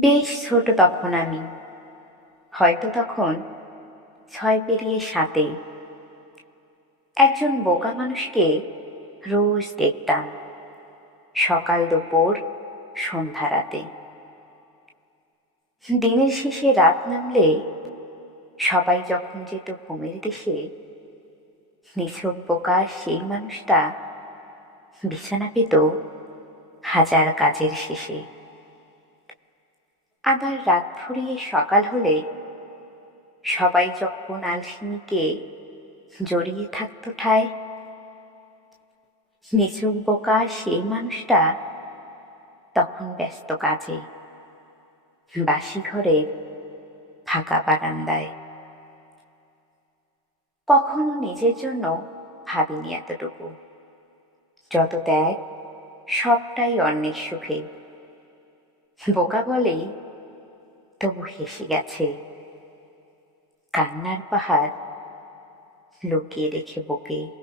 বেশ ছোট তখন আমি। হয়তো তখন ছয় পেরিয়ে সাতে একজন বোকা মানুষকে রোজ দেখতাম, সকাল দুপুর, সন্ধ্যা রাতে। দিনের শেষে রাত নামলে সবাই যখন যেত ঘুমের দেশে, নিছক বোকা সেই মানুষটা বিছানা পেত হাজার কাজের শেষে। আবার রাত ফুরিয়ে সকাল হলে সবাই যখন আলসিমিকে জড়িয়ে থাকতো ঠায় নিচুক বোকা সেই মানুষটা তখন ব্যস্ত কাজে বাসি ঘরের ফাঁকা বারান্দায়। কখনো নিজের জন্য ভাবিনি এতটুকু। যত ত্যাগ, সবটাই অন্যের সুখে। বোকা বলেই তবু হেসে গেছে। কান্নার পাহাড় লুকিয়ে রেখে বুকে।